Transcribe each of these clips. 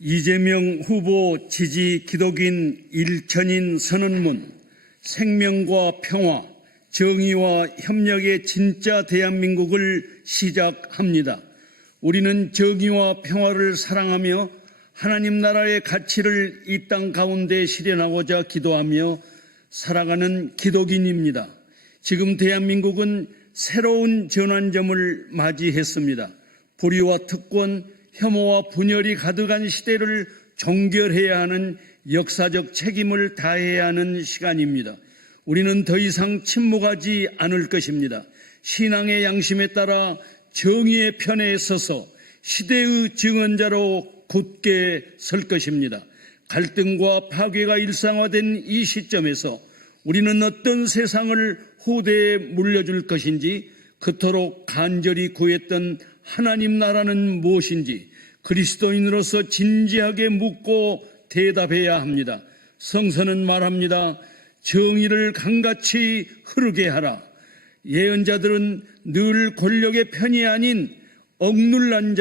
이재명 후보 지지 기독인 일천인 선언문, 생명과 평화, 정의와 협력의 진짜 대한민국을 시작합니다. 우리는 정의와 평화를 사랑하며 하나님 나라의 가치를 이 땅 가운데 실현하고자 기도하며 살아가는 기독인입니다. 지금 대한민국은 새로운 전환점을 맞이했습니다. 불의와 특권, 혐오와 분열이 가득한 시대를 종결해야 하는 역사적 책임을 다해야 하는 시간입니다. 우리는 더 이상 침묵하지 않을 것입니다. 신앙의 양심에 따라 정의의 편에 서서 시대의 증언자로 굳게 설 것입니다. 갈등과 파괴가 일상화된 이 시점에서 우리는 어떤 세상을 후대에 물려줄 것인지, 그토록 간절히 구했던 하나님 나라는 무엇인지 그리스도인으로서 진지하게 묻고 대답해야 합니다. 성서는 말합니다. 정의를 강같이 흐르게 하라. 예언자들은 늘 권력의 편이 아닌 억눌린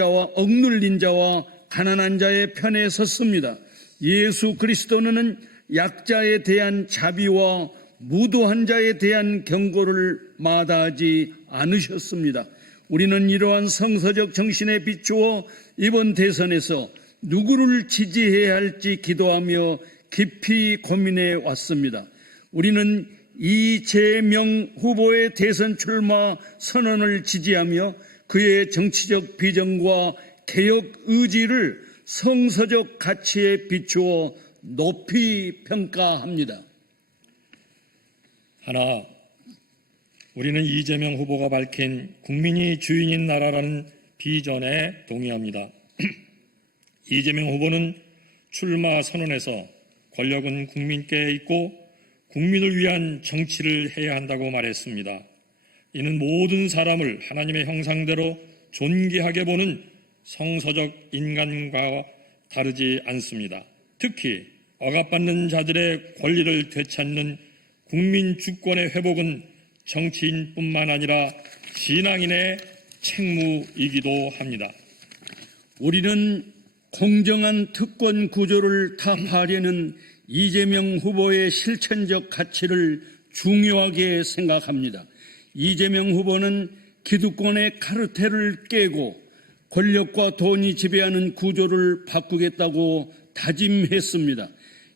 자와 가난한 자의 편에 섰습니다. 예수 그리스도는 약자에 대한 자비와 무도한 자에 대한 경고를 마다하지 않으셨습니다. 우리는 이러한 성서적 정신에 비추어 이번 대선에서 누구를 지지해야 할지 기도하며 깊이 고민해 왔습니다. 우리는 이재명 후보의 대선 출마 선언을 지지하며 그의 정치적 비전과 개혁 의지를 성서적 가치에 비추어 높이 평가합니다. 하나, 우리는 이재명 후보가 밝힌 국민이 주인인 나라라는 비전에 동의합니다. 이재명 후보는 출마 선언에서 권력은 국민께 있고 국민을 위한 정치를 해야 한다고 말했습니다. 이는 모든 사람을 하나님의 형상대로 존귀하게 보는 성서적 인간과 다르지 않습니다. 특히 억압받는 자들의 권리를 되찾는 국민 주권의 회복은 정치인뿐만 아니라 신앙인의 책무이기도 합니다. 우리는 공정한 특권 구조를 타파하려는 이재명 후보의 실천적 가치를 중요하게 생각합니다. 이재명 후보는 기득권의 카르텔을 깨고 권력과 돈이 지배하는 구조를 바꾸겠다고 다짐했습니다.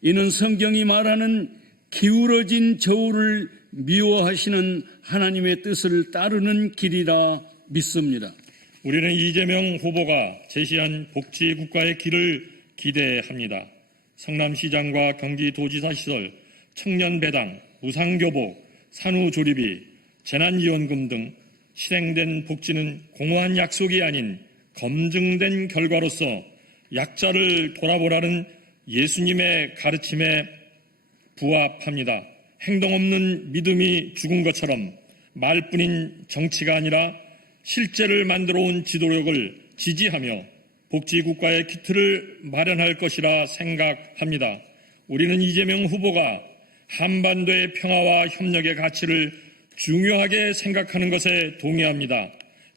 이는 성경이 말하는 기울어진 저울을 미워하시는 하나님의 뜻을 따르는 길이라 믿습니다. 우리는 이재명 후보가 제시한 복지국가의 길을 기대합니다. 성남시장과 경기도지사 시설, 청년배당, 무상교복, 산후조리비, 재난지원금 등 실행된 복지는 공허한 약속이 아닌 검증된 결과로서 약자를 돌아보라는 예수님의 가르침에 부합합니다. 행동 없는 믿음이 죽은 것처럼 말뿐인 정치가 아니라 실제를 만들어 온 지도력을 지지하며 복지국가의 기틀을 마련할 것이라 생각합니다. 우리는 이재명 후보가 한반도의 평화와 협력의 가치를 중요하게 생각하는 것에 동의합니다.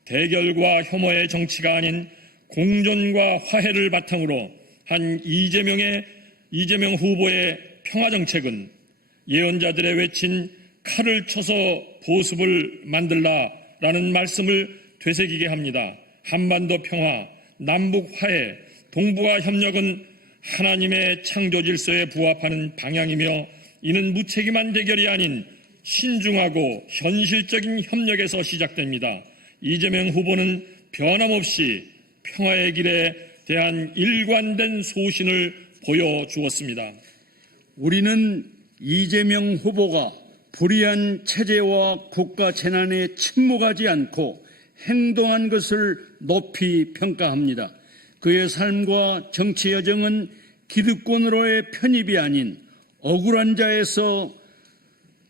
대결과 혐오의 정치가 아닌 공존과 화해를 바탕으로 한 이재명 후보의 평화정책은 예언자들의 외친 칼을 쳐서 보습을 만들라라는 말씀을 되새기게 합니다. 한반도 평화, 남북 화해, 동북아 협력은 하나님의 창조 질서에 부합하는 방향이며 이는 무책임한 대결이 아닌 신중하고 현실적인 협력에서 시작됩니다. 이재명 후보는 변함없이 평화의 길에 대한 일관된 소신을 보여주었습니다. 우리는 이재명 후보가 불의한 체제와 국가 재난에 침묵하지 않고 행동한 것을 높이 평가합니다. 그의 삶과 정치 여정은 기득권으로의 편입이 아닌 억울한 자에서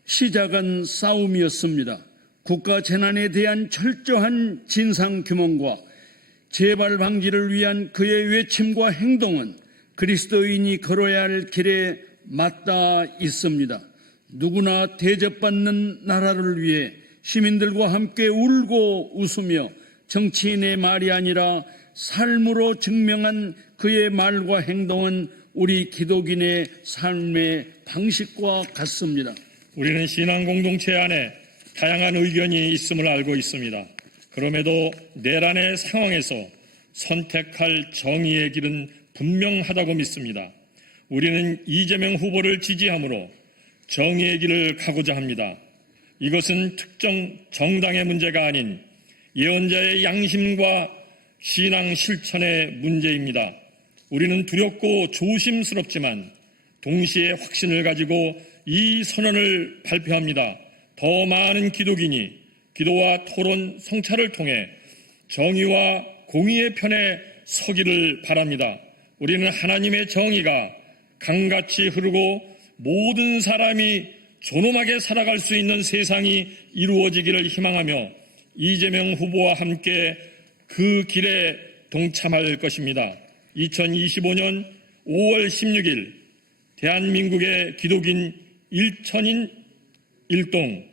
시작한 싸움이었습니다. 국가 재난에 대한 철저한 진상 규명과 재발 방지를 위한 그의 외침과 행동은 그리스도인이 걸어야 할 길에 맞닿아 있습니다. 누구나 대접받는 나라를 위해 시민들과 함께 울고 웃으며 정치인의 말이 아니라 삶으로 증명한 그의 말과 행동은 우리 기독인의 삶의 방식과 같습니다. 우리는 신앙 공동체 안에 다양한 의견이 있음을 알고 있습니다. 그럼에도 내란의 상황에서 선택할 정의의 길은 분명하다고 믿습니다. 우리는 이재명 후보를 지지하므로 정의의 길을 가고자 합니다. 이것은 특정 정당의 문제가 아닌 예언자의 양심과 신앙 실천의 문제입니다. 우리는 두렵고 조심스럽지만 동시에 확신을 가지고 이 선언을 발표합니다. 더 많은 기독인이 기도와 토론, 성찰을 통해 정의와 공의의 편에 서기를 바랍니다. 우리는 하나님의 정의가 강같이 흐르고 모든 사람이 존엄하게 살아갈 수 있는 세상이 이루어지기를 희망하며 이재명 후보와 함께 그 길에 동참할 것입니다. 2025년 5월 16일 대한민국의 기독인 1천인 1동